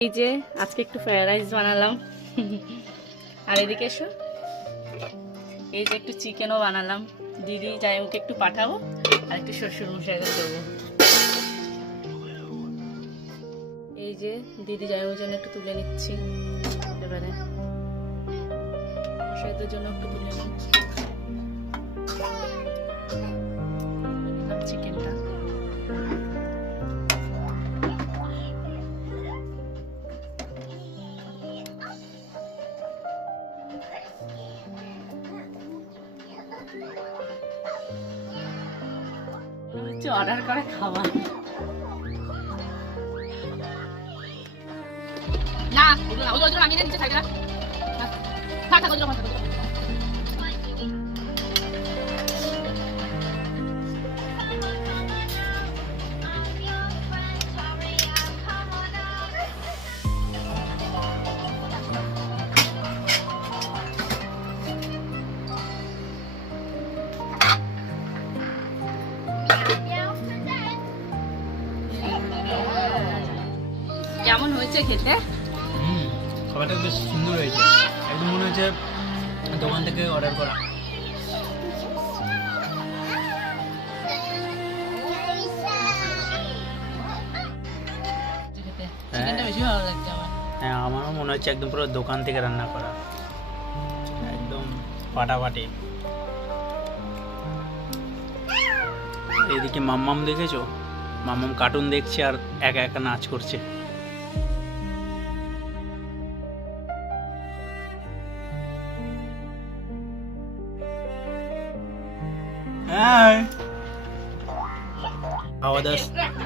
এই যে আজকে একটু ফ্রাইড রাইস বানালাম আর এদিকে এসো এই যে একটু চিকেনও বানালাম দিদি জামাইকে একটু পাঠাবো আর একটু শ্বশুর মশাইকে দেবো এই যে দিদি জামাইয়ের জন্য একটু তুলে নিচ্ছি এবারে মশাইদের জন্য একটু তুলে নিই চিকেনটা অর্ডার করে খাবার না ওই আমি না নিচে থাকি না থাক থাক ওই কেমন হয়েছে খেতে খাবারটা বেশ সুন্দর হয়েছে একদম মনে হচ্ছে দোকান থেকে অর্ডার করা চিকেনটা বেশি ভালো লাগছে আমার হ্যাঁ আমারও মনে হচ্ছে একদম পুরো দোকান থেকে রান্না করা একদম ফাটাফাটি এদিকে মাম্মাম দেখেছো মাম্মাম কার্টুন দেখছে আর একা একা নাচ করছে খাওয়া দাওয়া